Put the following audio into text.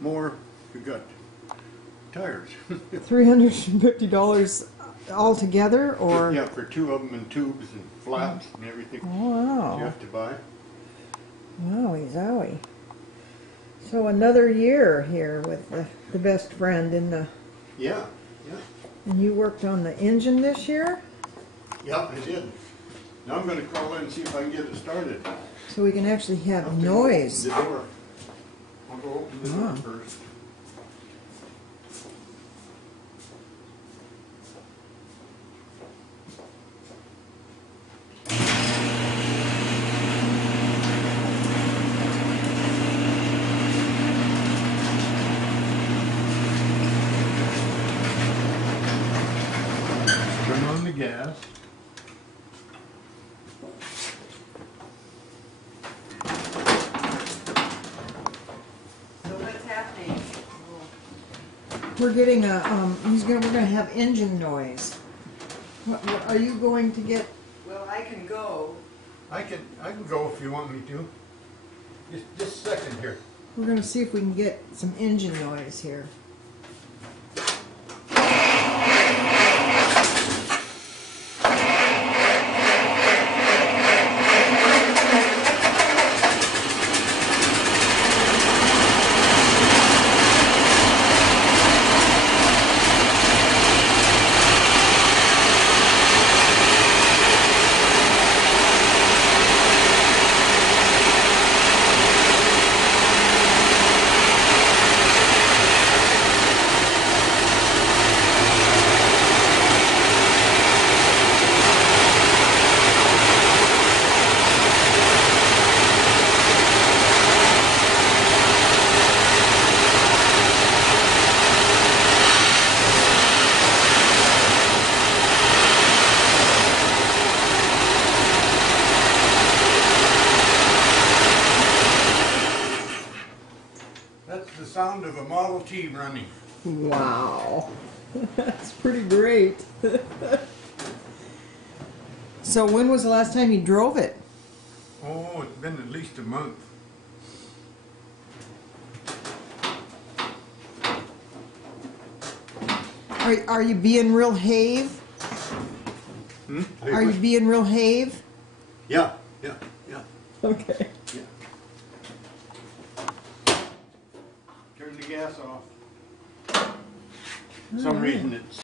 more. We got tires. $350 altogether, or? Yeah, for two of them and tubes and flaps and everything. Oh, wow. You have to buy. Wowie zowie. So another year here with the best friend in the... Yeah, yeah. And you worked on the engine this year? Yep, I did. Now I'm going to crawl in and see if I can get it started. So we can actually have I'll noise. Open the door. I'll go open the door Ah. first. Turn on the gas. So what's happening? We're getting a, we're gonna have engine noise. What, are you going to get? Well, I can go. I can go if you want me to. Just a second here. We're gonna see if we can get some engine noise here. That's the sound of a Model T running. Wow, that's pretty great. So when was the last time you drove it? Oh, it's been at least a month. Are you being real have? Hmm? Are you being real have? Yeah. Okay. Yeah. Turn the gas off. For some reason it's